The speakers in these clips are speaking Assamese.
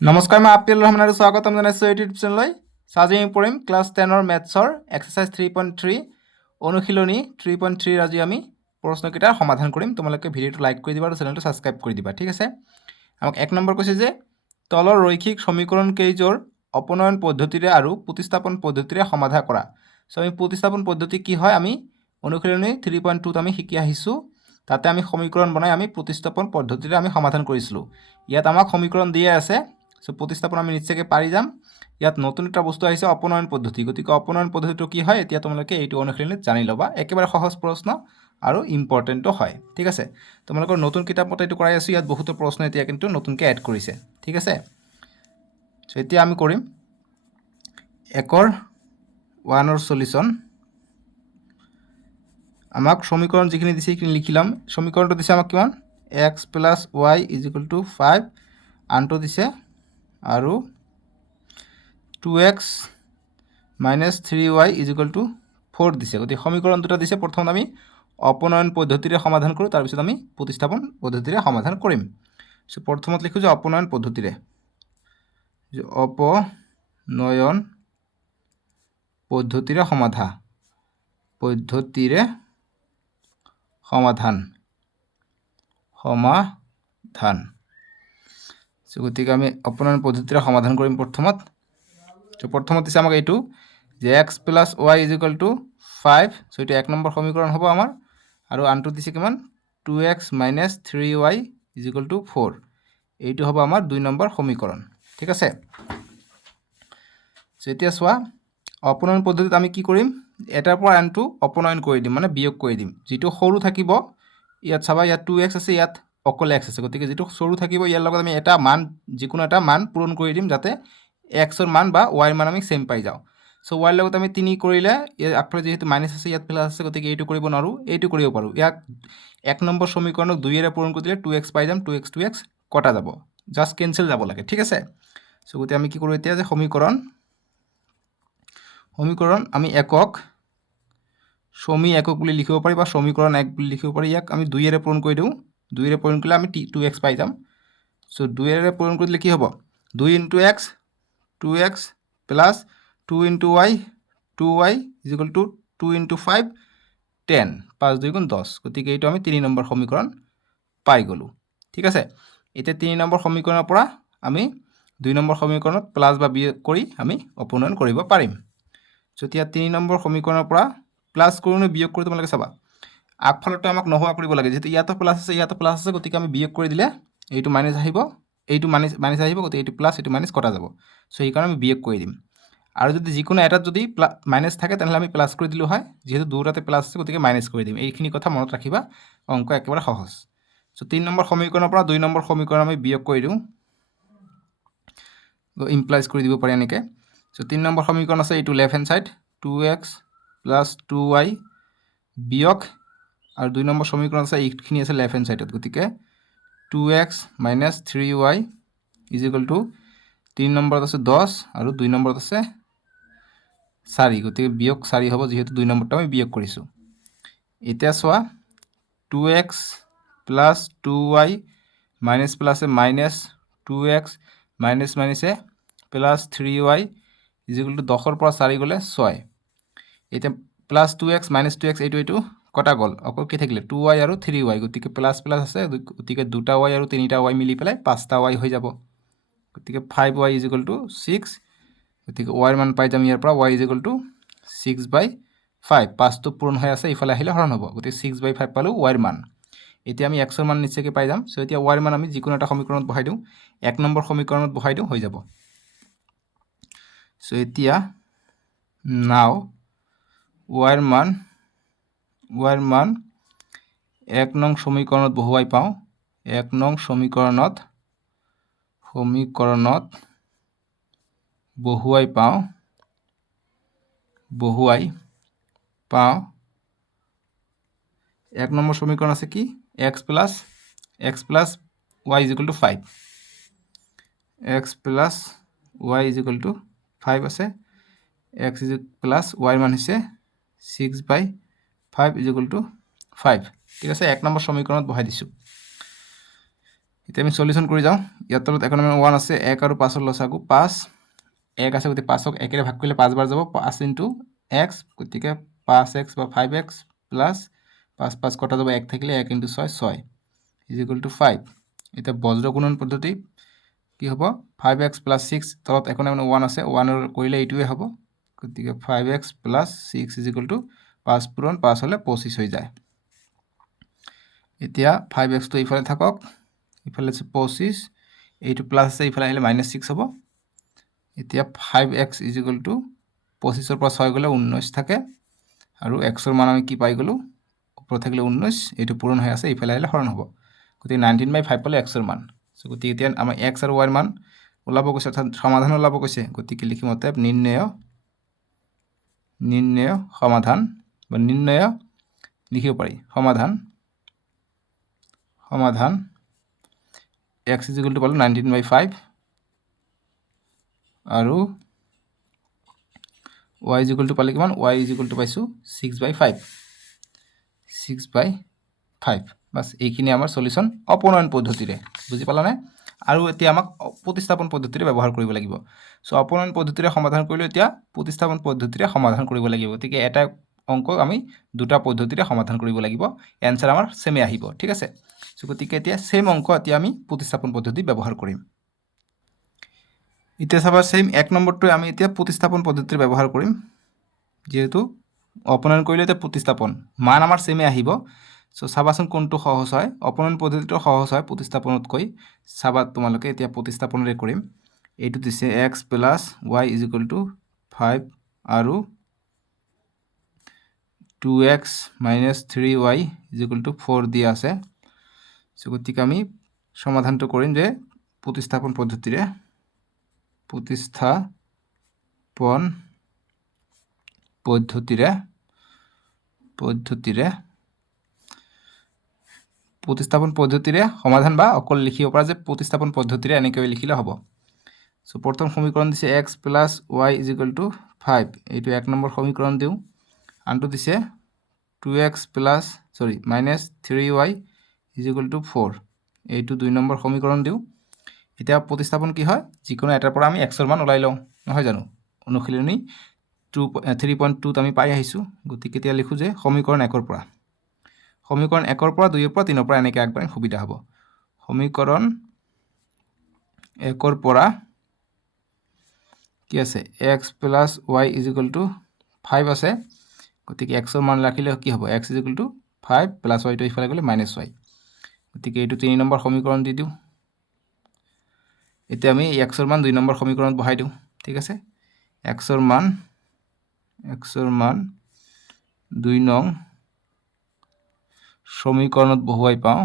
নমস্কাৰ, মই আপিল ৰহমান আৰু স্বাগতম জনাইছোঁ ইউটিউব চেনেললৈ। আজি আমি পঢ়িম ক্লাছ 10ৰ মেথছৰ এক্সাৰচাইজ 3.3 অনুশীলনী 3.3 আজি আমি প্ৰশ্নকেইটাৰ সমাধান কৰিম। তোমালোকে ভিডিঅ'টো লাইক কৰি দিবা আৰু চেনেলটো ছাবস্ক্ৰাইব কৰি দিবা, ঠিক আছে। আমাক 1 নম্বৰ কৈছে যে তলৰ ৰৈখিক সমীকৰণ কেইযোৰ অপনয়ন পদ্ধতিৰে আৰু প্ৰতিস্থাপন পদ্ধতিৰে সমাধান কৰা। চ' আমি প্ৰতিস্থাপন পদ্ধতি কি হয় আমি অনুশীলনী 3.2ত আমি শিকি আহিছোঁ। তাতে আমি সমীকৰণ বনাই আমি প্ৰতিস্থাপন পদ্ধতিৰে আমি সমাধান কৰিছিলোঁ। ইয়াত আমাক সমীকৰণ দিয়ে আছে। চ' প্ৰতিস্থাপন আমি নিশ্চয়কৈ পাৰি যাম। ইয়াত নতুন এটা বস্তু আহিছে অপনয়ন পদ্ধতি। গতিকে অপনয়ন পদ্ধতিটো কি হয় এতিয়া তোমালোকে এইটো অনুশীলনীত জানি ল'বা। একেবাৰে সহজ প্ৰশ্ন আৰু ইম্পৰ্টেণ্টো হয়, ঠিক আছে। তোমালোকৰ নতুন কিতাপ মতে এইটো কৰাই আছোঁ। ইয়াত বহুতো প্ৰশ্ন এতিয়া কিন্তু নতুনকৈ এড কৰিছে, ঠিক আছে। চ' এতিয়া আমি কৰিম 1ৰ 1ৰ সলিউশ্যন। আমাক সমীকৰণ যিখিনি দিছে সেইখিনি লিখি ল'ম। সমীকৰণটো দিছে আমাক কিমান x + y = 5, আনটো দিছে আৰু 2x - 3y = 4 দিছে। গতিকে সমীকৰণ দুটা দিছে। প্ৰথম আমি অপনয়ন পদ্ধতিৰে সমাধান কৰোঁ, তাৰপিছত আমি প্ৰতিস্থাপন পদ্ধতিৰে সমাধান কৰিম। চ' প্ৰথমত লিখোঁ যে অপনয়ন পদ্ধতিৰে, অপনয়ন পদ্ধতিৰে সমাধান চ' গতিকে আমি অপনয়ন পদ্ধতিৰে সমাধান কৰিম প্ৰথমত। চ' প্ৰথমত দিছে আমাক এইটো যে x + y = 5। চ' এইটো 1 নম্বৰ সমীকৰণ হ'ব আমাৰ। আৰু আনটো দিছে কিমান 2x - 3y = 4। এইটো হ'ব আমাৰ 2 নম্বৰ সমীকৰণ, ঠিক আছে। চ' এতিয়া চোৱা অপনয়ন পদ্ধতিত আমি কি কৰিম এটাৰ পৰা আনটো অপনয়ন কৰি দিম, মানে বিয়োগ কৰি দিম। যিটো সৰু থাকিব ইয়াত চাবা ইয়াত 2x আছে, ইয়াত অকল x আছে। গতিকে যিটো সৰু থাকিব ইয়াৰ লগত আমি এটা মান যিকোনো এটা মান পূৰণ কৰি দিম যাতে xৰ মান বা y মান আমি সেম পাই যাওঁ। চ' y লগত আমি 3 কৰিলে আগফালে যিহেতু মাইনাছ আছে ইয়াত প্লাছ আছে, গতিকে এইটো কৰিব নোৱাৰোঁ, এইটো কৰিব পাৰোঁ। ইয়াক 1 নম্বৰ সমীকৰণক 2ৰে পূৰণ কৰি দিলে 2x পাই যাম। 2x কটা যাব, জাষ্ট কেঞ্চেল যাব লাগে, ঠিক আছে। চ' গতিকে আমি কি কৰোঁ এতিয়া যে সমীকৰণ আমি একক বুলি লিখিব পাৰি বা সমীকৰণ 1 বুলি লিখিব পাৰি। ইয়াক আমি 2ৰে পূৰণ কৰি দিওঁ। 2ৰে পূৰণ কৰিলে আমি 2x পাই যাম। চ' 2ৰে পূৰণ কৰি দিলে কি হ'ব 2 × x 2x + 2 × y 2y = 2 × 5 10, 5 × 2 = 10। গতিকে এইটো আমি 3 নম্বৰ সমীকৰণ পাই গ'লোঁ, ঠিক আছে। এতিয়া 3 নম্বৰ সমীকৰণৰ পৰা আমি 2 নম্বৰ সমীকৰণত প্লাছ বা বিয়োগ কৰি আমি অপনয়ন কৰিব পাৰিম। চ' এতিয়া 3 নম্বৰ সমীকৰণৰ পৰা প্লাছ কৰোঁ নে বিয়োগ কৰোঁ তোমালোকে চাবা। আগফালতো আমাক নোহোৱা কৰিব লাগে, যিহেতু ইয়াতো প্লাছ আছে ইয়াতো প্লাছ আছে। গতিকে আমি বিয়োগ কৰি দিলে এইটো মাইনাছ আহিব, এইটো মাইনাছ আহিব। গতিকে এইটো প্লাছ এইটো মাইনাছ কটা যাব। চ' সেইকাৰণে আমি বিয়োগ কৰি দিম। আৰু যদি যিকোনো এটাত যদি মাইনাছ থাকে তেনেহ'লে আমি প্লাছ কৰি দিলোঁ হয়। যিহেতু দুটাতে প্লাছ আছে গতিকে মাইনাছ কৰি দিম। এইখিনি কথা মনত ৰাখিবা, অংক একেবাৰে সহজ। চ' 3 নম্বৰ সমীকৰণৰ পৰা 2 নম্বৰ সমীকৰণ আমি বিয়োগ কৰি দিওঁ, ইমপ্লাইজ কৰি দিব পাৰি এনেকৈ। চ' 3 নম্বৰ সমীকৰণ আছে এইটো left hand side 2x + 2y বিয়োগ, আৰু 2 নম্বৰ সমীকৰণ আছে এইখিনি আছে লেফ্ট হেণ্ড ছাইডত। গতিকে 2x - 3y = 3 নম্বৰত আছে 10 আৰু 2 নম্বৰত আছে 4। গতিকে বিয়োগ 4 হ'ব, যিহেতু 2 নম্বৰটো আমি বিয়োগ কৰিছোঁ। এতিয়া চোৱা 2x + 2y মাইনাছ প্লাছে মাইনাছ 2x মাইনাছ মাইনাছে প্লাছ 3y = 10ৰ পৰা 4 গ'লে 6। এতিয়া প্লাছ 2x মাইনাছ 2x এইটো কটা গ'ল, অকল কি থাকিলে 2y আৰু 3y। গতিকে প্লাছ প্লাছ আছে, গতিকে 2টা y আৰু 3টা y মিলি পেলাই 5টা y হৈ যাব। গতিকে 5y = 6। গতিকে ৱাইৰ মান পাই যাম ইয়াৰ পৰা y = 6/5। 5টো পূৰণ হৈ আছে, ইফালে আহিলে হৰণ হ'ব। গতিকে 6/5 পালোঁ ৱাইৰ মান। এতিয়া আমি xৰ মান নিশ্চয়কৈ পাই যাম। চ' এতিয়া ৱাইৰ মান আমি যিকোনো এটা সমীকৰণত বহাই দিওঁ, 1 নম্বৰ সমীকৰণত বহাই দিওঁ, হৈ যাব। চ' এতিয়া নাও ৱাইৰ মান 1 নং সমীকৰণত বহুৱাই পাওঁ। 1 নং সমীকৰণত বহুৱাই পাওঁ 1 নম্বৰ সমীকৰণ আছে কি x + y = 5। x + y = 5 আছে। x + y মান হৈছে 6/5 = 5, ঠিক আছে। 1 নম্বৰ সমীকৰণত বহাই দিছোঁ। এতিয়া আমি সলিউশন কৰি যাওঁ। ইয়াৰ তলত এখন 1 আছে, 1 আৰু 5 লসাগু 5, 1 আছে গতিকে 5ক 1 ভাগ কৰিলে 5 বাৰ যাব, 5 ইনটু x, গতিকে 5x বা 5x প্লাস 5 5 কটা যাব, 1 থাকিলে 1 ইনটু 6 6 ইজ ইকুয়াল টু 5। এটা বজ্র গুণন পদ্ধতি কি হ'ব, 5x প্লাস 6 তলত এখন 1 আছে, 1 কৰিলে এইটোৱে হ'ব, গতিকে 5x plus 6 is equal to 5 পূৰণ 5 হলে 25 হৈ যায়। এতিয়া 5x তো এইফালে থাকক, ইফালে আছে 25, এইটো প্লাস আছে, ইফালে আহিলে -6 হ'ব। এতিয়া 5x ইজ ইকুয়াল টু 25 পৰা 6 গ'লে 19 থাকে, আৰু x ৰ মান আমি কি পাই গ'লো, ওপৰত থাকিলে 19, এইটো পূৰণ হৈ আছে, ইফালে আহিলে হৰণ হ'ব, গতিকে 19/5 পালে x ৰ মান। সো গতিকে এতিয়া আমাৰ x আৰু y ৰ মান ওলাব কৈছে, অৰ্থাৎ সমাধান ওলাব কৈছে, গতিকে লিখিম অতএব নিৰ্ণয় সমাধান, বা নিৰ্ণয় লিখিব পাৰি সমাধান x ইজ ইকুয়াল টু পালো 19/5 আৰু y ইজ ইকুয়াল টু পালে কিমান, y ইজ ইকুয়াল টু পাইছো 6/5 বাস এইখিনি আমাৰ সলিউশন অপনয়ন পদ্ধতিৰে, বুজি পালানে? আৰু এতিয়া আমাক প্ৰতিস্থাপন পদ্ধতিৰে ব্যৱহাৰ কৰিব লাগিব। সো অপনয়ন পদ্ধতিৰে সমাধান কৰিলে এতিয়া প্ৰতিস্থাপন পদ্ধতিৰে সমাধান কৰিব লাগিব, গতিকে এটা অংক আমি দুটা পদ্ধতিৰে সমাধান কৰিব লাগিব, এনসাৰ আমাৰ সেমে আহিব, ঠিক আছে? সো গতিকে এতিয়া সেম অংক এতিয়া আমি প্ৰতিস্থাপন পদ্ধতি ব্যৱহাৰ কৰিম। এতিয়া চাবা সেম 1 নম্বৰটো আমি এতিয়া প্ৰতিস্থাপন পদ্ধতিৰে ব্যৱহাৰ কৰিম, যেহেতু অপনয়ন কৰিলে এতিয়া প্ৰতিস্থাপন মান আমাৰ সেমে আহিব। সো চাবাচোন কোনটো সহজ হয়, অপনয়ন পদ্ধতিটো সহজ হয় প্ৰতিস্থাপনতকৈ। চাবা তোমালোকে এতিয়া প্ৰতিস্থাপনৰে কৰিম। এইটো দিছে x plus y is equal to 5 আৰু 2x minus 3y is equal to 4 দিয়া আছে। সো গতিকে আমি সমাধানটো কৰিম যে প্ৰতিস্থাপন পদ্ধতিৰে সমাধান বা অকল লিখিব পৰা যে প্ৰতিস্থাপন পদ্ধতিৰে এনেকৈ লিখিলে হ'ব। সো প্ৰথম সমীকৰণ দিছে x plus y is equal to 5, এইটো 1 নম্বৰ সমীকৰণ দিওঁ। আনটো দিছে 2x plus minus 3y is equal to 4, এইটো 2 নম্বৰ সমীকৰণ দিওঁ। এতিয়া প্ৰতিস্থাপন কি হয়, যিকোনো এটাৰ পৰা আমি x ৰ মান ওলাই লওঁ, নহয় জানো? অনুশীলনী 3.2 আমি পাই আহিছোঁ, গতিকে এতিয়া লিখোঁ যে সমীকৰণ 1 ৰ পৰা 2 ৰ পৰা 3 ৰ পৰা এনেকৈ আগবাঢ়িম, সুবিধা হ'ব। সমীকৰণ 1 ৰ পৰা কি আছে, x plus y is equal to 5 আছে, গতিকে x ৰ মান ৰাখিলে কি হ'ব, x is equal to 5 plus y টো ইফালে গ'লে -y, গতিকে এইটো 3 নম্বৰ সমীকৰণ দি দিওঁ। এতিয়া আমি x ৰ মান 2 নম্বৰ সমীকৰণত বহাই দিওঁ, ঠিক আছে? x ৰ মান 2 নং সমীকৰণত বহুৱাই পাওঁ,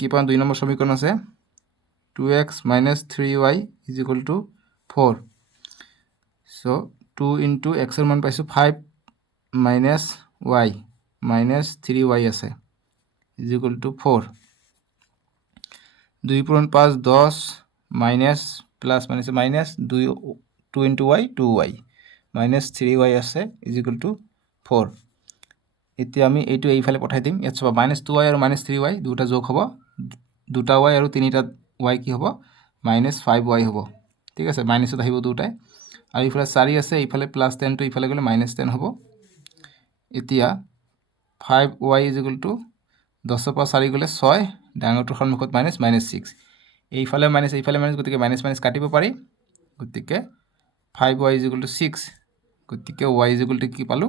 কি পাওঁ, 2 নম্বৰ সমীকৰণ আছে 2x minus 3y is equal to 4. So 2 into x এর মান পাইছো 5 minus y minus 3y আছে is equal to 4. 2 পূরণ 5 10 minus plus minus 2 into y 2y minus 3y আছে is equal to 4. এতিয়া আমি এইটো এইফালে পঠাই দিম, ইয়াত সব -2y আৰু -3y দুটা যোগ হ'ব, দুটা y আৰু তিনিটা y কি হ'ব, -5y হ'ব, ঠিক আছে? মাইনাছত আহিব দুটাই, আৰু ইফালে 4 আছে, ইফালে +10 টো ইফালে গ'লে -10 হ'ব। এতিয়া 5y is equal to 10 পৰা 4 গ'লে 6, ডাঙৰটোৰ সন্মুখত -6, এইফালে মাইনাছ এইফালে মাইনাছ, গতিকে মাইনাছ কাটিব পাৰি, গতিকে 5y is equal to 6, গতিকে y is equal to কি পালো,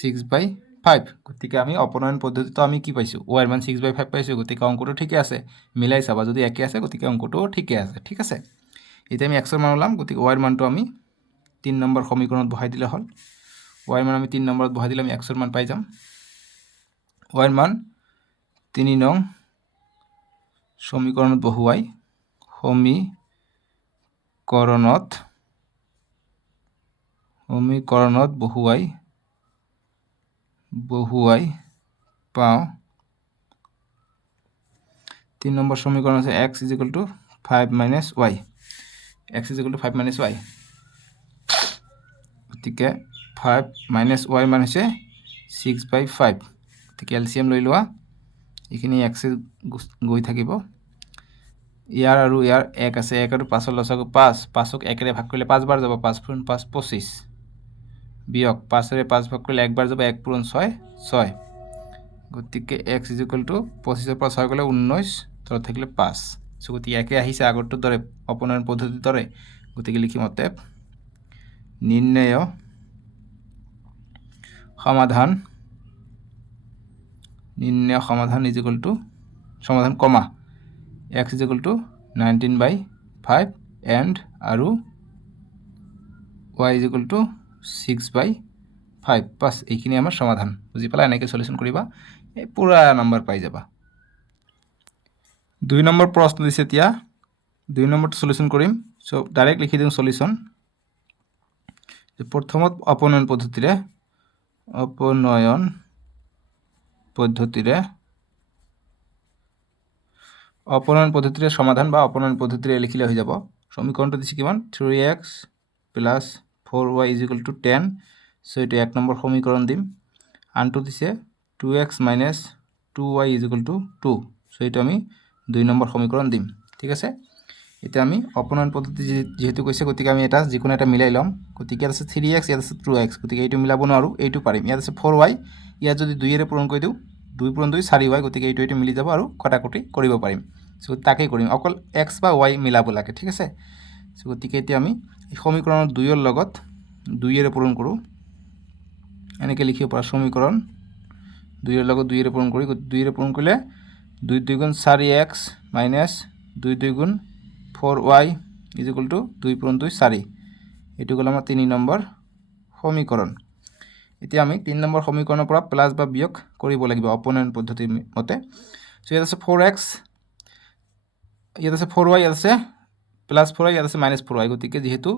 6/5। গতিকে আমি অপনয়ন পদ্ধতিটো আমি কি পাইছো, y এর মান 6/5 পাইছো, গতিকে অঙ্কটো ঠিকই আছে, মিলাই চাবা যদি একই আছে গতিকে অঙ্কটো ঠিকই আছে, ঠিক আছে? এতিয়া আমি x এর মান ওলাম, গতিকে y এর মানটো আমি 3 নম্বৰ সমীকৰণত বহাই দিলে হ'ল। y এৰ মান আমি 3 নম্বৰত বহাই দিলে আমি x এৰ মান পাই যাম। y এৰ মান 3 নং সমীকৰণত বহুৱাই পাওঁ 3 নম্বৰ সমীকৰণ আছে x is equal to 5 minus y, x is equal to 5 minus y। গতিকে 5 মাইনাছ ৱাই মান হৈছে 6/5 গতিকে এলচিএম লৈ লোৱা এইখিনি এক্সে গৈ থাকিব ইয়াৰ আৰু ইয়াৰ 1 আছে 1 আৰু 5 লসাগু 5 5ক 1 ৰে ভাগ কৰিলে 5 বাৰ যাব 5 পূৰণ 5 25 বিয়োগ 5 ৰে 5 ভাগ কৰিলে 1 বাৰ যাব 1 পূৰণ 6 6 গতিকে x = 25 ৰ পৰা 6 গ'লে 19 তলত থাকিলে 5 সো গতিকে একে আহিছে আগৰটোৰ দৰে অপনয়ন পদ্ধতিৰ দৰে গতিকে লিখিম অতএব নিৰ্ণয় সমাধান সমাধান কমা x = 19/5 and আৰু y = 6/5 বাস এইখিনি আমাৰ সমাধান বুজি পালা এনেকৈ সলিউশন কৰিবা এই পুৰা নাম্বাৰ পাই যাবা 2 নম্বৰ প্ৰশ্ন দিছে এতিয়া 2 নম্বৰটো সলিউশন কৰিম সো ডাইৰেক্ট লিখি দিম সলিউশন যে প্ৰথমত অপনয়ন পদ্ধতিৰে সমাধান বা অপনয়ন পদ্ধতিৰে লিখিলে হৈ যাব সমীকৰণটো দিছে কিমান 3x + 4y = 10 সো এটা 1 নম্বৰ সমীকৰণ দিম আনটো দিছে 2x - 2y = 2 সো এটা আমি 2 নম্বৰ সমীকৰণ দিম ঠিক আছে এটা আমি অপনয়ন পদ্ধতি যেহেতু কৈছে গতিকে আমি এটা যিকোনো এটা মিলাই লম গতিকে আছে 3x ইয়াত আছে 2x গতিকে এইটো মিলাব নোৱাৰো এইটো পাৰিম ইয়াত আছে 4y ইয়াত যদি 2 এৰে পূৰণ কৰি দিও 2 পূৰণ 2 4y গতিকে এইটো মিলি যাব আৰু কটাকটি কৰিব পাৰিম সো তাকেই কৰিম অকল x বা y মিলাব লাগে ঠিক আছে সো গতিকে এতিয়া আমি এই সমীকৰণৰ 2 এৰ লগত 2 এৰে পূৰণ কৰো এনেকৈ লিখিব পাৰা সমীকৰণ 2 এৰ লগত 2 এৰে পূৰণ কৰি 2 এৰে পূৰণ কৰিলে 2 × 2 = 4x - 2 × 2 = 4y = 2 পূৰণ 2 4 এটো গল আমাৰ 3 নম্বৰ সমীকৰণ এতিয়া আমি 3 নম্বৰ সমীকৰণৰ পৰা প্লাস বা বিয়োগ কৰিব লাগিব অপনয়ন পদ্ধতিৰ মতে সো ইয়াত আছে 4x ইয়াত আছে 4y ইয়াত আছে +4y ইয়াত আছে -4y গতিকে যেহেতু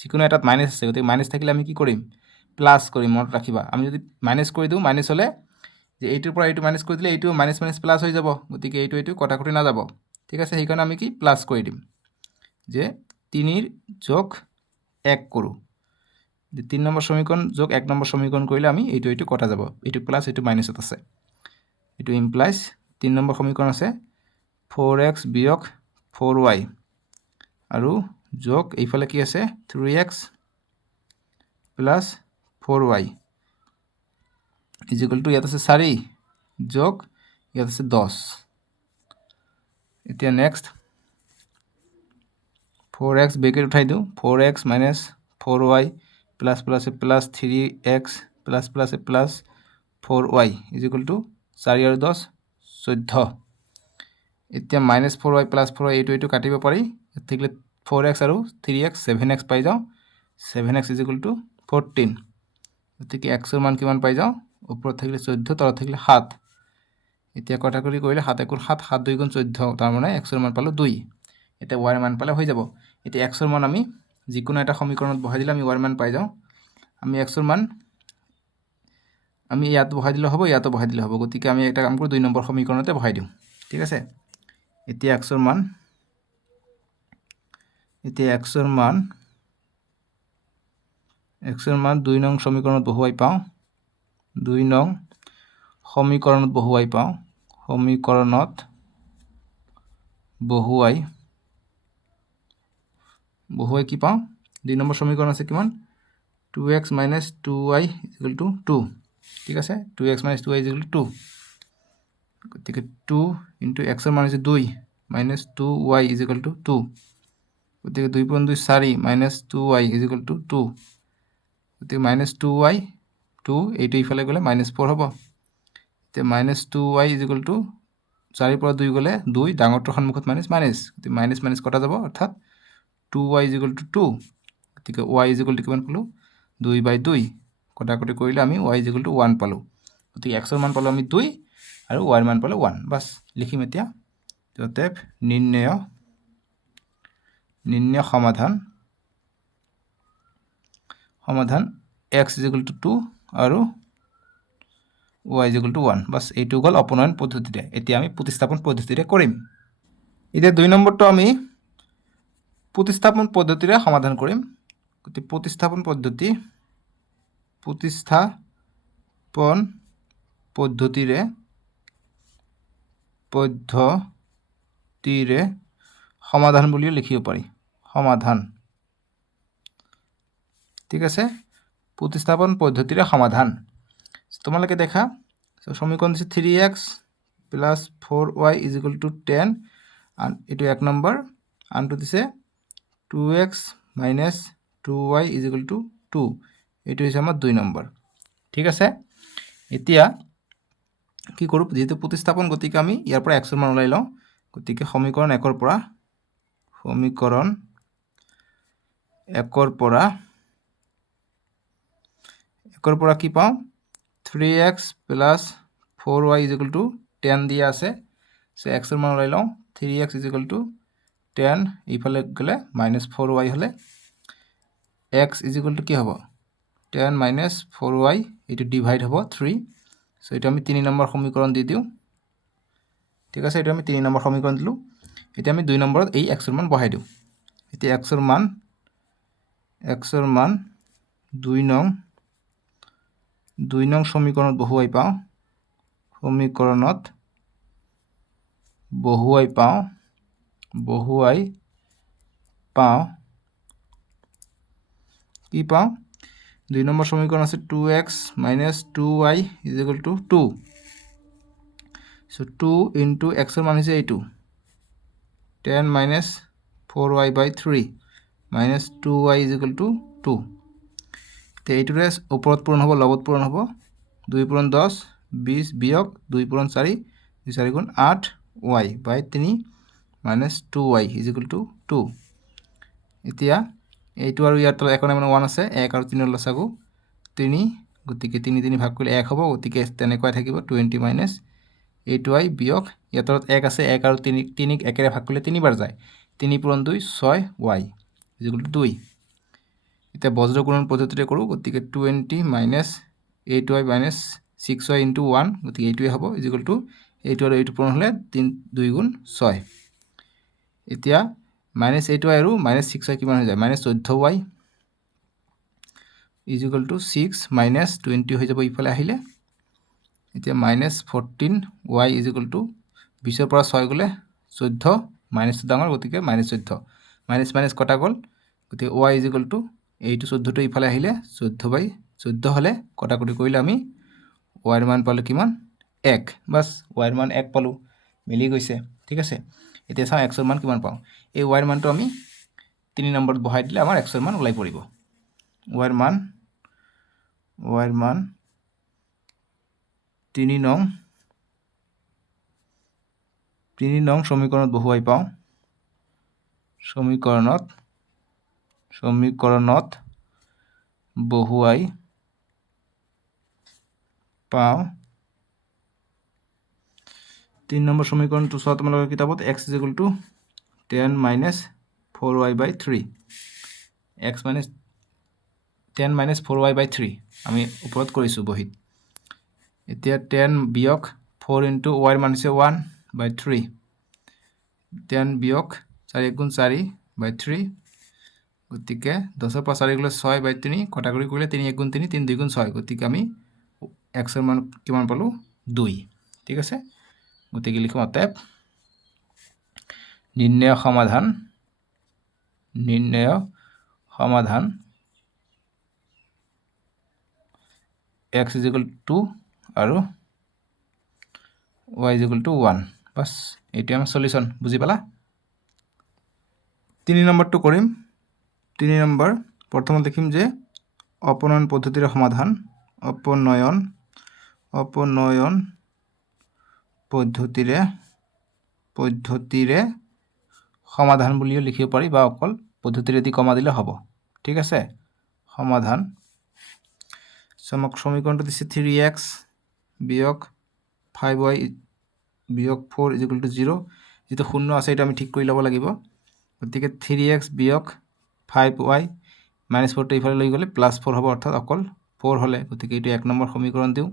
যিকোনো এটাত মাইনাস আছে গতিকে মাইনাস থাকিলে আমি কি কৰিম প্লাস কৰিম মনত ৰাখিবা আমি যদি মাইনাস কৰি দিও মাইনাস হলে যে এইটোৰ পৰা এইটো মাইনাস কৰি দিলে এইটো মাইনাস মাইনাস প্লাস হৈ যাব গতিকে এইটো কটাকটি না যাব ঠিক আছে সেই কাৰণে আমি কি প্লাস কৰি দিম যে 3 ৰ যোগ 1 কৰো যে 3 নম্বৰ সমীকৰণ যোগ 1 নম্বৰ সমীকৰণ কৰিলে আমি এইটো কটা যাব এইটো প্লাস এইটো মাইনাসত আছে এইটো ইমপ্লাইজ 3 নম্বৰ সমীকৰণ আছে 4x বিয়োগ 4y আৰু যোগ এইফালে কি আছে 3x + 4y = ইয়াত আছে 4 যোগ ইয়াত আছে 10 এতিয়া নেক্সট 4x ব্ৰেকেট উঠাই দিও 4x - 4y plus plus 3x plus plus 4y = 4 আৰু 10 14 এতিয়া -4y + 4y এইটো কাটিব পাৰি থাকিলে 4x আৰু 3x 7x পাই যাও 7x = 14 গতিকে x এৰ মান কিমান পাই যাও উপৰত থাকিলে 14 তলত থাকিলে 7 এতিয়া কটাকটি কৰিলে 7 × 7 7 2 × 14 তাৰ মানে x এর মান পালো 2 এটা y এর মান পালে হৈ যাব এতিয়া x এর মান আমি যিকোনো এটা সমীকৰণত বহাই দিলে আমি y এর মান পাই যাও আমি x এর মান আমি ইয়াত বহাই দিলে হ'ব ইয়াতো বহাই দিলে হ'ব গতিকে আমি এটা কাম কৰো 2 নম্বৰ সমীকৰণতে বহাই দিও ঠিক আছে এতিয়া x এৰ মান 2 নং সমীকৰণত বহুৱাই পাও 2 নং সমীকৰণত বহুৱাই কি পাও 2 নম্বৰ সমীকৰণ আছে কিমান 2x - 2y = 2 ঠিক আছে 2x - 2y = 2 গতিকে 2 * x এর মান আছে 2 - 2y = 2 গতিকে 2 পূৰণ 2 4 - 2y = 2 গতিকে -2y 2 এইটো ইফালে গলে -4 হ'ব তে -2y = 4 পৰা 2 গলে 2 ডাঙৰটোৰ সন্মুখত মাইনাস গতিকে মাইনাস কটা যাব অৰ্থাৎ 2y = 2 গতিকে y = কিমান পালো 2/2 কটাকটি কৰিলে আমি y = 1 পালো গতিকে x এৰ মান পালো আমি 2 আৰু y এৰ মান পালো 1 বাস লিখিম এতিয়া অতএব নিৰ্ণয় সমাধান x = 2 আৰু y = 1 বাস এইটো গল অপনয়ন পদ্ধতিৰে এতিয়া আমি প্ৰতিস্থাপন পদ্ধতিৰে কৰিম এতিয়া 2 নম্বৰটো আমি প্ৰতিস্থাপন পদ্ধতিৰে সমাধান কৰিম গতি প্ৰতিস্থাপন পদ্ধতি প্ৰতিস্থাপন পদ্ধতিৰে সমাধান বুলিও লিখিব পাৰি সমাধান ঠিক আছে প্ৰতিস্থাপন পদ্ধতিৰে সমাধান তোমালোকে দেখা সমীকৰণ দিছে 3x + 4y = 10 and এটো 1 নম্বৰ আনটো দিছে 2x - 2y = 2 এটো হৈছে আমাৰ 2 নম্বৰ ঠিক আছে এতিয়া কি কৰো যেহেতু প্ৰতিস্থাপন গতিকে আমি ইয়াৰ পৰা x এৰ মান ওলাই লওঁ গতিকে সমীকৰণ 1 ৰ পৰা কি পাওঁ 3x + 4y = 10 দিয়া আছে সো x এর মান ওলাই লওঁ 3x = 10 এইফালে গলে -4y হলে x = কি হ'ব 10 - 4y এটো ডিভাইড হ'ব 3 সো এটা আমি 3 নম্বৰ সমীকৰণ দি দিও ঠিক আছে এটা আমি 3 নম্বৰ সমীকৰণ দিলু এতিয়া আমি 2 নম্বৰত এই x এৰ মান বহাই দিও এতিয়া x এৰ মান 2 নং সমীকৰণত বহুৱাই পাওঁ কি পাওঁ 2 নম্বৰ সমীকৰণ আছে 2x - 2y = 2 so 2 into x এর মান হৈছে এইটো 10 - 4y/3 - 2y = 2 তে এইটোৰে ওপৰত পূৰণ হ'ব লগত পূৰণ হ'ব 2 পূৰণ 10 20 বিয়োগ 2 পূৰণ 4 2 4 গুণ 8y/3 - 2y = 2 এতিয়া এইটো আৰু ইয়াৰ তলত একনে মানে 1 আছে 1 আৰু 3 ৰ লসাগু 3 গতিকে 3 3 ভাগ কৰিলে 1 হ'ব গতিকে তেনেকৈ থাকিব 20 - 8y বিয়োগ ইয়াৰ তলত 1 আছে 1 আৰু 3 3ক একেৰে ভাগ কৰিলে 3 বাৰ যায় 3 পূৰণ 2 6y = 2 এতিয়া বজ্ৰ গুণন পদ্ধতিৰে কৰো গতিকে 20 - 8y - 6y * 1 গতিকে এইটোৱে হ'ব = এইটো আৰু এইটো পূৰণ হলে 3 2 গুণ 6 এতিয়া -8y আৰু -6y কিমান হৈ যায় -14y = 6 - 20 হৈ যাব ইফালে আহিলে এতিয়া -14y = 20 ৰ পৰা 6 গলে 14 মাইনাস ডাঙৰ গতিকে -14 মাইনাস কটা গল গতিকে y = এইটো 14 টো ইফালে আহিলে 14/14 হলে কটাকটি কৰিলে আমি y এর মান পালো কিমান 1 বাস y এর মান 1 পালো মিলি গৈছে ঠিক আছে এতিয়া চাও x এর মান কিমান পাও এই y এর মানটো আমি 3 নম্বৰত বহাই দিলে আমাৰ x এৰ মান ওলাই পৰিব y এৰ মান 3 নং সমীকৰণত বহুৱাই পাও সমীকৰণত বহুৱাই পাও 3 নম্বৰ সমীকৰণটো চোৱা তোমালোকৰ কিতাপত x = 10 - 4y/3 x - 10 - 4y/3 আমি ওপৰত কৰিছো বহিত এতিয়া 10 বিয়োগ 4 * y এর মান হৈছে 1/3 10 বিয়োগ 4 গুণ 4/3 গতিকে 10 ৰ পৰা 4 গলে 6/3 কটাকটি কৰিলে 3 1 গুণ 3 3 2 গুণ 6 গতিকে আমি x এর মান কিমান পালো 2 ঠিক আছে গতিকে লিখো অতএব নির্ণয় সমাধান x = 2 আৰু y = 1 বাস এটি আমাৰ সলিউশন বুজি পালা 3 নম্বৰটো কৰিম 3 নম্বৰ প্ৰথমত লিখিম যে অপনয়ন পদ্ধতিৰে সমাধান অপনয়ন পদ্ধতিৰে সমাধান বুলিও লিখিব পাৰি বা অকল পদ্ধতিৰে দি কমা দিলে হ'ব ঠিক আছে সমাধান সমক সমীকৰণটো দিছে 3x বিয়োগ 5y বিয়োগ 4 = 0 যেটো শূন্য আছে এটা আমি ঠিক কৰি লব লাগিব গতিকে 3x বিয়োগ 5y -4 টো ইফালে লৈ গলে +4 হ'ব অৰ্থাৎ অকল 4 হলে গতিকে এইটো 1 নম্বৰ সমীকৰণ দিও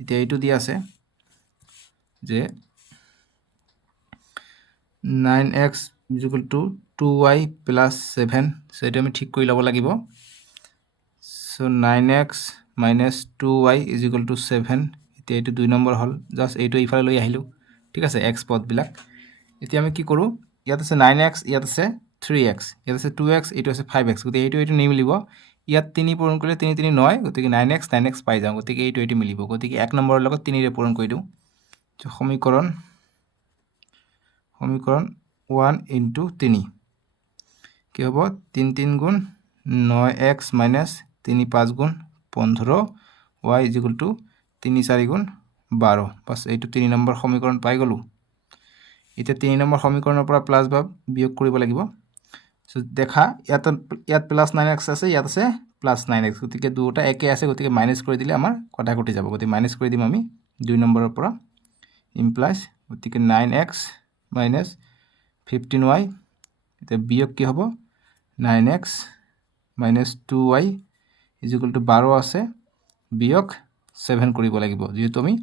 এতিয়া এইটো দিয়া আছে যে 9x = 2y + 7 সো এটা আমি ঠিক কৰি লব লাগিব so 9x minus 2y is equal two 7 এতিয়া এইটো 2 নম্বৰ হ'ল জাষ্ট এইটো ইফালে লৈ আহিলোঁ ঠিক আছে এক্স পদবিলাক এতিয়া আমি কি কৰোঁ ইয়াত আছে 9x ইয়াত আছে 3x ইয়াত আছে 2x এইটো আছে 5x গতিকে এইটো নিমিলিব ইয়াত 3 পূৰণ কৰিলে 3 3 9 গতিকে 9x পাই যাওঁ গতিকে এইটো মিলিব গতিকে 1 নম্বৰৰ লগত 3 ৰে পূৰণ কৰি দিওঁ সমীকৰণ 1 ইনটু 3 কি হ'ব 3 3 গুণ 9x মাইনাছ 3 5 গুণ 15 y ইজ ইকুৱেল টু 3 4 গুণ 12 বাছ এইটো 3 নম্বৰ সমীকৰণ পাই গ'লোঁ এতিয়া 3 নম্বৰ সমীকৰণৰ পৰা প্লাছ বা বিয়োগ কৰিব লাগিব সো দেখা ইয়াত প্লাছ 9x আছে ইয়াত আছে প্লাছ 9x গতিকে দুটা একে আছে গতিকে মাইনাছ কৰি দিলে আমাৰ কটাকটি যাব গতিকে মাইনাছ কৰি দিম আমি 2 নম্বৰৰ পৰা ইমপ্লাইজ গতিকে 9x মাইনাছ 15y এতিয়া বিয়োগ কি হ'ব 9x minus 2y is equal to 12 আছে বিয়োগ 7 কৰিব লাগিব যেহেতু আমি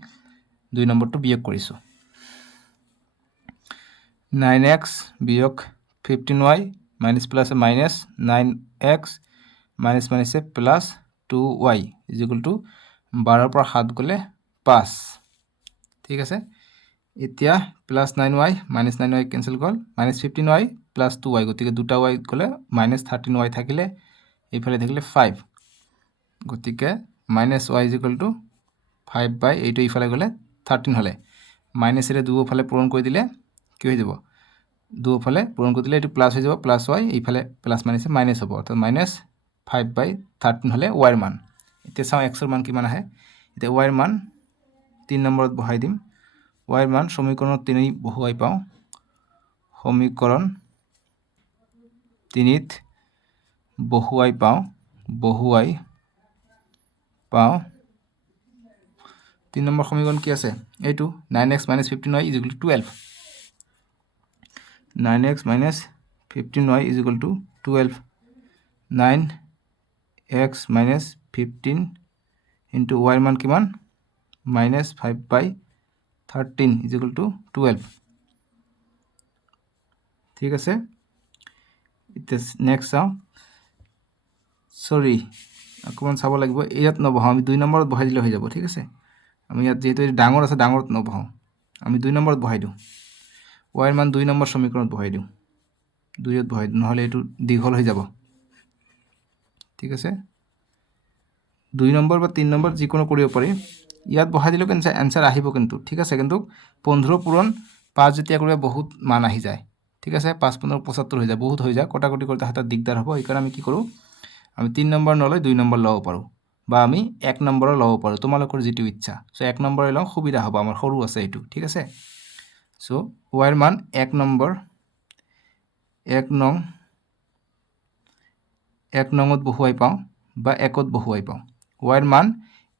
2 নম্বৰটো বিয়োগ কৰিছোঁ 9x বিয়োগ 15y minus plus minus 9x minus মাইনাছে plus 2y is equal to 12 পৰা 7 গ'লে 5 ঠিক আছে এতিয়া plus 9y minus 9y cancel গ'ল মাইনাছ 15y প্লাছ 2y গতিকে দুটা y গ'লে মাইনাছ 13y থাকিলে এইফালে থাকিলে 5 গতিকে minus y is equal two 5 বাই এইটো ইফালে গ'লে 13 হ'লে মাইনাছেৰে দুয়োফালে পূৰণ কৰি দিলে কি হৈ যাব দুয়োফালে পূৰণ কৰি দিলে এইটো প্লাছ হৈ যাব প্লাছ y এইফালে প্লাছ মাইনাছে মাইনাছ হ'ব অৰ্থাৎ মাইনাছ 5 বাই 13 হ'লে y ৰ মান এতিয়া চাওঁ x ৰ মান কিমান আহে এতিয়া y ৰ মান 3 নম্বৰত বহাই দিম y ৰ মান সমীকৰণত 3 বহুৱাই পাওঁ সমীকৰণ 3ত বহুৱাই পাওঁ 3 নম্বৰ সমীকৰণ কি আছে এইটো 9x - 15y = 12 9x - 15y = 12 9x - 15 into y ৰ মান কিমান -5/13 = 12 ঠিক আছে এতিয়া নেক্সট চাওঁ সৰি অকমান চাব লাগিব ইয়াত নবহাও আমি 2 নম্বৰত বহাই দিলে হৈ যাব ঠিক আছে আমি ইয়াত যেহেতু ডাঙৰ আছে ডাঙৰত নবহাও আমি 2 নম্বৰত বহাই দিওঁ y ৰ মান 2 নম্বৰ সমীকৰণত বহাই দিওঁ 2ত বহাই নহলে এটো দীঘল হৈ যাব ঠিক আছে 2 নম্বৰ বা 3 নম্বৰ যিকোনো কৰিব পাৰি ইয়াত বহাই দিলে কিন্তু आंसर আহিব কিন্তু ঠিক আছে কিন্তু 15 পূৰণ 5 যেতিয়া কৰিলে বহুত মান আহি যায় ঠিক আছে 5 15 75 হৈ যায় বহুত হৈ যায় কটাকটি করতে হাতত দিগদাৰ হ'ব এই কাৰণে আমি কি কৰো আমি 3 নম্বৰ নলৈ 2 নম্বৰ লব পাৰো বা আমি 1 নম্বৰ লব পাৰো তোমালোকৰ যেটো ইচ্ছা সো 1 নম্বৰ লও সুবিধা হ'ব আমাৰ সৰু আছে এটো ঠিক আছে সো y ৰ মান 1 নম্বৰ 1 নংত বহুৱাই পাওঁ বা 1ত বহুৱাই পাওঁ y ৰ মান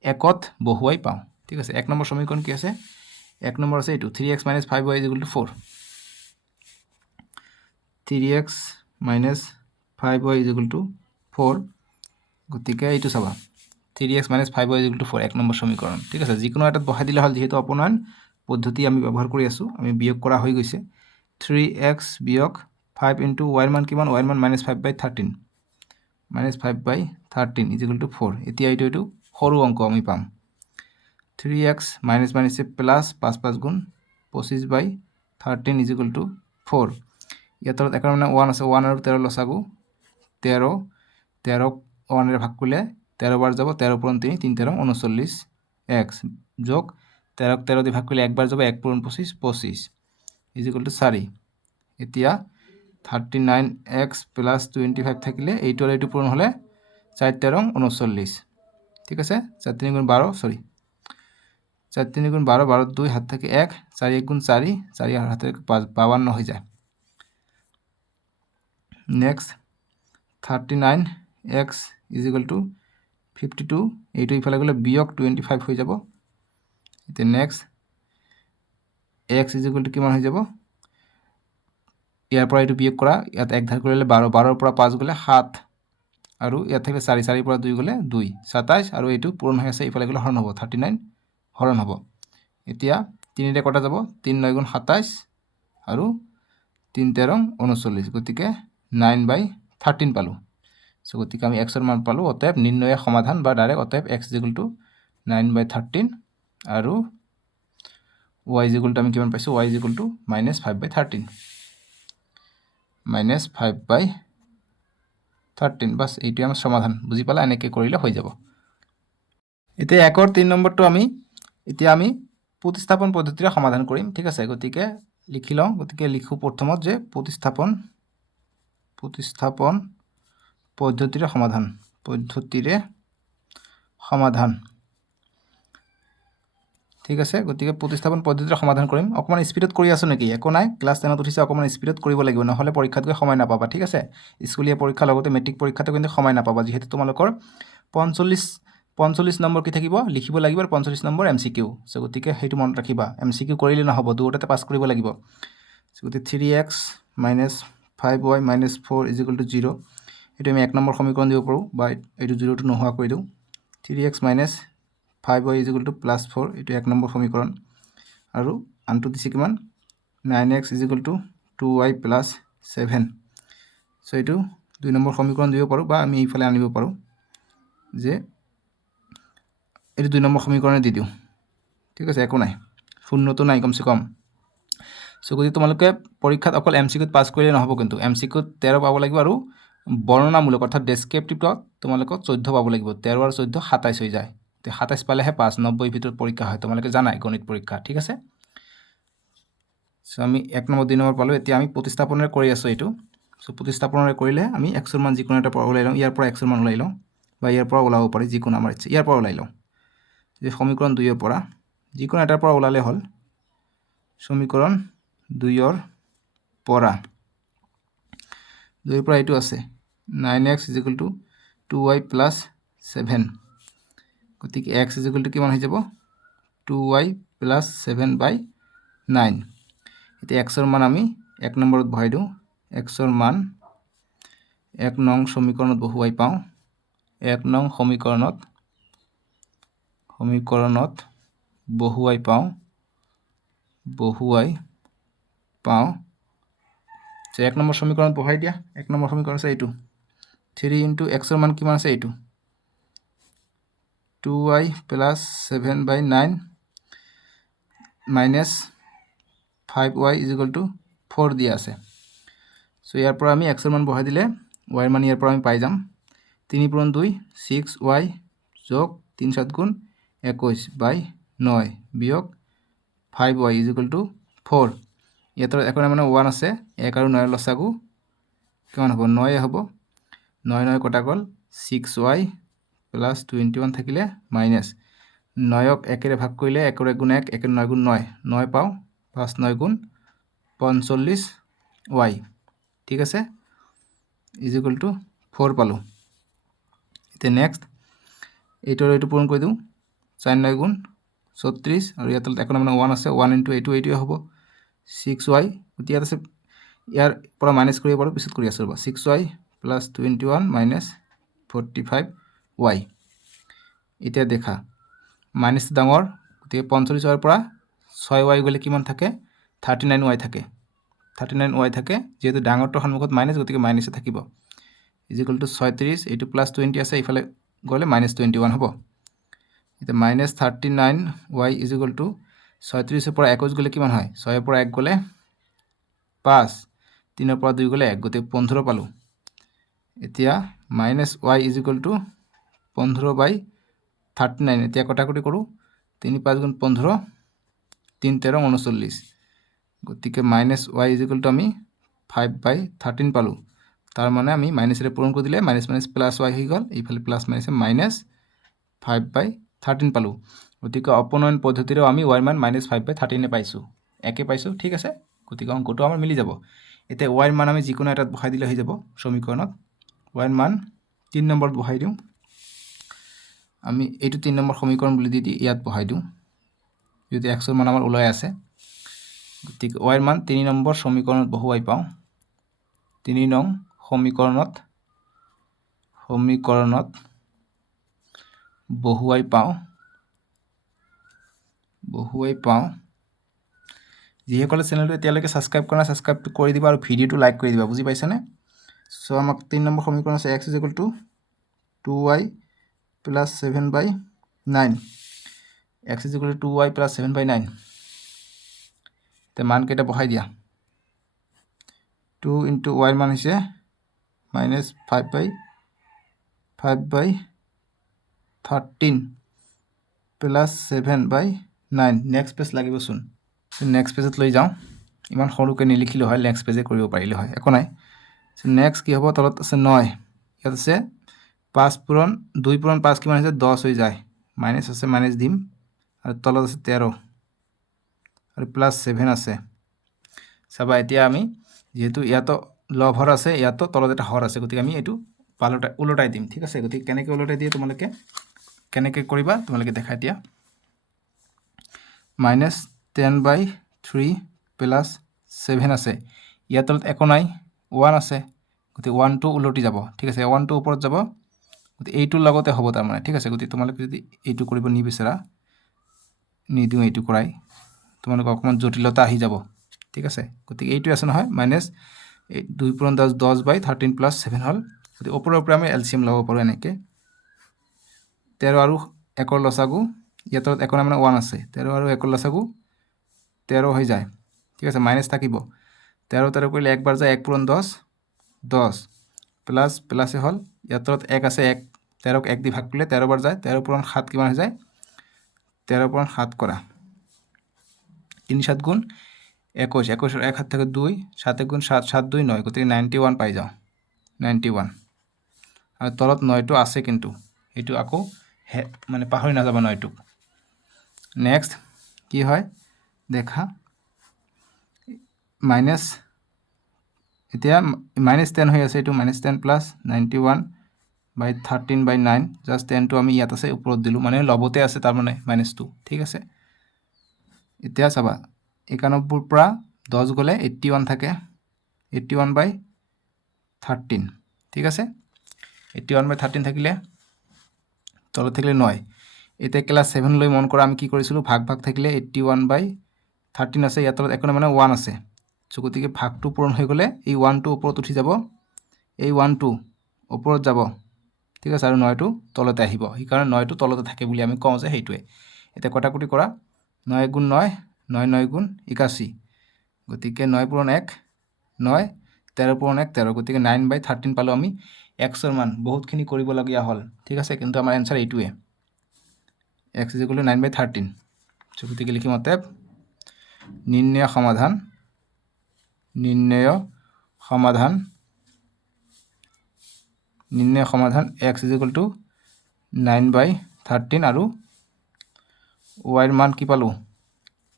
1ত বহুৱাই পাওঁ ঠিক আছে 1 নম্বৰ সমীকৰণ কি আছে 1 নম্বৰ আছে এটো 3x - 5y = 4 3x - 5y = 4 গতিকে এইটো চাবা 3x - 5y = 4 1 নম্বৰ সমীকৰণ ঠিক আছে যিকোনো এটাত বহাই দিলে হল যেহেতু অপনয়ন পদ্ধতি আমি ব্যৱহাৰ কৰি আছো আমি বিয়োগ কৰা হৈ গৈছে 3x বিয়োগ 5 into y ৰ মান কিমান y ৰ মান -5/13 -5/13 = 4 এতিয়া এইটো সৰু অংক আমি পাম 3x মাইনাস মাইনাসে প্লাস 5 5 গুণ 25/13 = 4 ইয়াত একার মানে 1 আছে 1 আৰু 13 লসাগু 13 13 1 এর ভাগ করলে 13 বার যাব 13 পূরণ 3 3 13 39 x যোগ 13 13 দিয়ে ভাগ করলে একবার যাব 1 পূরণ 25 25 = 4 এতিয়া 39x + 25 থাকিলে এইটো আর এইটো পূরণ হলে 4 13 39 ঠিক আছে 4 3 গুণ 12 সরি 4 3 গুণ 12 12 2 হাত থেকে 1 4 1 গুণ 4 4 আর হাতে 52 হয়ে যায় নেক্সট 39x = 52 এইটো ইফালে গলে বিয়োগ 25 হৈ যাব এতে নেক্সট x = কিমান হৈ যাব ইয়াৰ পৰা এইটো বিয়োগ কৰা ইয়াত এক ধাৰ কৰিলে 12 12 পৰা 5 গলে 7 আৰু ইয়াত থেকে 4 4 পৰা 2 গলে 2 27 আৰু এইটো পূৰণ হৈ আছে ইফালে গলে হৰণ হ'ব 39 হৰণ হ'ব এতিয়া 3 ৰে কটা যাব 3 9 গুণ 27 আৰু 3 13 39 গতিকে 9/13 পালো সো গতিকে আমি এক্সৰ মান পালোঁ অতএব নিৰ্ণয় সমাধান বা ডাইৰেক্ট অতএব এক্স ইকুৱেল টু 9/13 আৰু y ইকুৱেল টু আমি কিমান পাইছোঁ y ইকুৱেল টু -5/13 -5/13 বাস এইটোৱে আমাৰ সমাধান বুজি পালা এনেকৈ কৰিলে হৈ যাব এতিয়া 1 ৰ 3 নম্বৰটো আমি এতিয়া আমি প্ৰতিস্থাপন পদ্ধতিৰে সমাধান কৰিম ঠিক আছে গতিকে লিখি লওঁ গতিকে লিখো প্ৰথমত যে প্ৰতিস্থাপন পদ্ধতিৰে সমাধান ঠিক আছে গতিকে প্ৰতিস্থাপন পদ্ধতিৰে সমাধান কৰিম অকমান স্পিডত কৰি আছো নেকি একো নাই ক্লাছ 10ত উঠিছে অকমান স্পিডত কৰিব লাগিব নহলে পৰীক্ষাত গৈ সময় নাপাবা ঠিক আছে স্কুলীয়া পৰীক্ষা লগতে মেট্ৰিক পৰীক্ষাটো কিন্তু সময় নাপাবা যেহেতু তোমালোকৰ 45 নম্বৰ কি থাকিব লিখিব লাগিব আৰু 45 নম্বৰ এমসিকিউ সো গতিকে হেতু মনত ৰাখিবা এমসিকিউ কৰিলে নহব দুটাতে পাস কৰিব লাগিব সো গতিকে 3x - 5y - 4 = 0 এটো আমি 1 নম্বৰ সমীকৰণ দিব পাৰো বা এটো 0 টো নোহোৱা কৰি দিও 3x - 5y = +4 এটো 1 নম্বৰ সমীকৰণ আৰু আনটো দিছে কিমান 9x = 2y + 7 সো এটো 2 নম্বৰ সমীকৰণ দিব পাৰো বা আমি এইফালে আনিব পাৰো যে এটো 2 নম্বৰ সমীকৰণে দি দিও ঠিক আছে একো নাই শূন্যটো নাই কমসে কম সো গতি তোমালোকে পৰীক্ষাত অকল এমসিকিউত পাস কৰিলে নহব কিন্তু এমসিকিউত 13 পাব লাগিব আৰু বৰ্ণনামূলক অৰ্থাৎ ডেসক্ৰিপটিভত তোমালোকক 14 পাব লাগিব 13 আৰু 14 27 হৈ যায় তে 27 পালেহে পাস 90 ভিতৰত পৰীক্ষা হয় তোমালোকে জানাই গণিত পৰীক্ষা ঠিক আছে সো আমি 1 নম্বৰ 2 নম্বৰ পালো এতিয়া আমি প্ৰতিস্থাপনেৰে কৰি আছো এটো সো প্ৰতিস্থাপনেৰে কৰিলে আমি x ৰ মান যিকোনো এটা পৰা ওলাই লওঁ ইয়াৰ পৰা x ৰ মান ওলাই লওঁ বা ইয়াৰ পৰা ওলাব পাৰি যিকোনো আমাৰ ইচ্ছা ইয়াৰ পৰা ওলাই লওঁ যে সমীকৰণ 2 ৰ পৰা যিকোনো এটাৰ পৰা ওলালে হল সমীকৰণ 2 ৰ পৰা 2 ৰ পৰা এটো আছে 9x = 2y + 7 গতিকে x = কিমান হৈ যাব 2y + 7/9 এতিয়া x ৰ মান আমি 1 নম্বৰত বহাই দিও x ৰ মান 1 নং সমীকৰণত বহুৱাই পাও 1 নং সমীকৰণত বহুৱাই পাও যে 1 নম্বৰ সমীকৰণত বহাই দিয়া 1 নম্বৰ সমীকৰণ আছে এইটো 3 * x ৰ মান কিমান আছে এইটো 2y + 7/9 - 5y = 4 দিয়া আছে সো ইয়াৰ পৰা আমি x ৰ মান বহাই দিলে y ৰ মান ইয়াৰ পৰা আমি পাই যাম 3 × 2 6y + 3 × 7 = 21/9 - 5y = 4 ইয়াতৰ এখন মানে 1 আছে 1 আৰু 9 ৰ লসাগু কিমান হ'ব 9 হ'ব 9 9 কটা গল 6y + 21 থাকিলে মাইনাস 9 ক 1 ৰে ভাগ কৰিলে 1 ৰ 1 গুণ 1 1 ৰ 9 গুণ 9 9 পাও 5 9 গুণ 45y ঠিক আছে = 4 পালো এতিয়া নেক্সট এইটোৰ এইটো পূৰণ কৰি দিও 4 9 গুণ 36 আৰু ইয়াত এখন মানে 1 আছে 1 * এইটোৱে হ'ব 6y এতিয়া আছে ইয়াৰ পৰা মাইনাস কৰিব পাৰো পিছত কৰি আছো 6y + 21 - 45y এতিয়া দেখা মাইনাস ডাঙৰ গতিকে 45 ৰ পৰা 6y গলে কিমান থাকে 39y থাকে 39y থাকে যেহেতু ডাঙৰটো সন্মুখত মাইনাস গতিকে মাইনাসে থাকিব = 36 এইটো +20 আছে ইফালে গলে -21 হ'ব এটা -39y = 36 ৰ পৰা 21 গলে কিমান হয় 6 ৰ পৰা 1 গলে 5 3 ৰ পৰা 2 গলে 1 গতিকে 15 পালো এতিয়া -y = 15/39 এতিয়া কটাকটি কৰো 3 5 গুণ 15 3 13 39 গতিকে -y = আমি 5/13 পালো তার মানে আমি মাইনাসেৰে পূৰণ কৰি দিলে মাইনাস মাইনাস প্লাস y হৈ গল এইফালে প্লাস মাইনাসে -5/13 পালো গতিকে অপনয়ন পদ্ধতিৰে আমি y মান -5/13 এ পাইছো একে পাইছো ঠিক আছে গতিকে অঙ্কটো আমাৰ মিলি যাব এতিয়া y মান আমি যিকোনো এটাত বহাই দিলে হৈ যাব সমীকৰণত y মান 3 নম্বৰত বহাই দিও আমি এইটো 3 নম্বৰ সমীকৰণ বুলি দি ইয়াত বহাই দিও যদি x ৰ মান আমাৰ ওলাই আছে গতিকে y ৰ মান 3 নম্বৰ সমীকৰণত বহুৱাই পাও 3 নং সমীকৰণত বহুৱাই পাও যিসকলে চেনেলটো এতিয়ালৈকে সাবস্ক্ৰাইব কৰা নাই সাবস্ক্ৰাইব কৰি দিবা আৰু ভিডিওটো লাইক কৰি দিবা বুজি পাইছানে সো আমাক 3 নম্বৰ সমীকৰণ আছে x = 2y + 7/9 x = 2y + 7/9 তে মান কেইটা বহাই দিয়া 2 * y মান হৈছে -5/13 + 7/9 নেক্সট পেজ লাগিবচোন নেক্সট পেজত লৈ যাওঁ ইমান সৰুকৈ নিলিখিলে হয় নেক্সট পেজে কৰিব পাৰিলে হয় একো নাই নেক্সট কি হ'ব তলত আছে 9 ইয়াত আছে 5 পূৰণ 2 পূৰণ 5 কিমান হৈছে 10 হৈ যায় মাইনাছ আছে মাইনাছ দিম আৰু তলত আছে 13 আৰু +7 আছে চাবা এতিয়া আমি যেহেতু ইয়াতো লব হৰ আছে ইয়াতো তলত এটা হৰ আছে গতিকে আমি এটো উলটাই দিম ঠিক আছে গতিকে কেনেকৈ উলটাই দিয়ে তোমালোকে কেনেকৈ কৰিবা তোমালোকে দেখাই দিয়া -10/3 + 7 আছে ইয়াত তলত একো নাই 1 আছে গতিকে 1 টো উলটি যাব ঠিক আছে 1 টো ওপৰত যাব গতিকে এইটোৰ লগতে হ'ব তাৰ মানে ঠিক আছে গতিকে তোমালোকে যদি এইটো কৰিব নিবিচাৰা নিদিও এইটো কৰাই তোমালোকৰ অকমান জটিলতা আহি যাব ঠিক আছে গতিকে এইটো আছে নহয় -2 পূৰণ 10 10/13 + 7 হল গতিকে ওপৰৰ পৰা আমি এলসিএম লব পাৰো এনেকে 13 আৰু 1 ৰ লসাগু ইয়াত 1 মানে 1 আছে 13 আৰু 1 ৰ লসাগু 13 হৈ যায় ঠিক আছে মাইনাস থাকিব 13 13 কৰিলে একবাৰ যায় 1 পূৰণ 10 10 প্লাস প্লাসে হল ইয়াত 1 আছে 1 13 ক 1 দি ভাগ কৰিলে 13 বাৰ যায় 13 পূৰণ 7 কিমান হৈ যায় 13 পূৰণ 7 কৰা 3 7 গুণ 21 21 এর 1 হাত থেকে 2 7 গুণ 7 7 2 9 গতিকে 91 পাই যাও 91 আর তলত 9 টো আছে কিন্তু এটু আকো মানে পাহৰি না যাবা 9 টো নেক্সট কি হয় দেখা মাইনাস এতিয়া -10 হৈ আছে এটু -10 প্লাস 91/13/9 জাস্ট 10 টো আমি ইয়াত আছে ওপৰত দিলু মানে লবতে আছে তাৰ মানে -2 ঠিক আছে এতিয়া চাবা 91 পৰা 10 গলে 81 থাকে 81/13 ঠিক আছে 81/13 থাকিলে তলত থাকিলে 9 এতে ক্লাস 7 লৈ মন কৰা আমি কি কৰিছিলো ভাগ ভাগ থাকিলে 81/13 আছে ইয়াত তলত একো মানে 1 আছে সো গতিকে ভাগটো পূৰণ হৈ গলে এই 1 টো ওপৰত উঠি যাব এই 1 টো ওপৰত যাব ঠিক আছে আৰু 9 টো তলতে আহিব এই কাৰণ 9 টো তলতে থাকে বুলি আমি কওঁ যে হেইটোৱে এটা কটাকটি কৰা 9 গুণ 9 9 9 গুণ 81 গতিকে 9 পূৰণ 1 9 13 পূৰণ 1 13 গতিকে 9/13 পালো আমি x এৰ মান বহুতখিনি কৰিব লগিয়া হল ঠিক আছে কিন্তু আমাৰ आंसर এইটোৱে x = 9/13 সো গতিকে লিখিম অতএব নিৰ্ণয় সমাধান x = 9/13 আৰু y এর মান কি পালো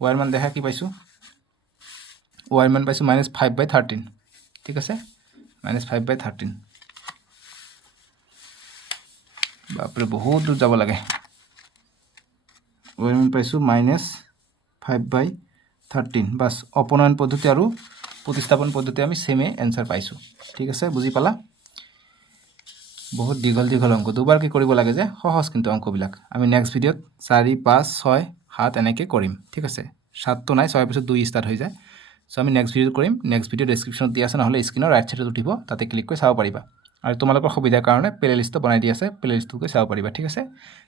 y এর মান দেখা কি পাইছো y এর মান পাইছো -5/13 ঠিক আছে -5/13 বাপরে বহুত দূর যাব লাগে y এর মান পাইছো -5/13 বাস অপনয়ন পদ্ধতি আৰু প্রতিস্থাপন পদ্ধতি আমি সেমে आंसर পাইছো ঠিক আছে বুজি পালা বহুত দীঘল দীঘল অঙ্ক দুবার কি কৰিব লাগে যে সহজ কিন্তু অঙ্কবিলাক আমি নেক্সট ভিডিওত 4 5 6 7 এনেকে কৰিম ঠিক আছে 7 তো নাই 6 পিছত 2 স্টাৰ্ট হৈ যায় সো আমি নেক্সট ভিডিও কৰিম নেক্সট ভিডিও ডেসক্ৰিপশনত দি আছে নহলে স্ক্ৰিনৰ ৰাইট সাইডত উঠিব তাতে ক্লিক কৰি চাব পাৰিবা আৰু তোমালোকৰ সুবিধাৰ কাৰণে প্লে লিষ্ট বনাই দি আছে প্লে লিষ্টটো চাব পাৰিবা ঠিক আছে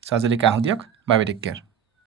সো আজিলৈকে আহো দিয়ক বাই বাই টেক কেয়াৰ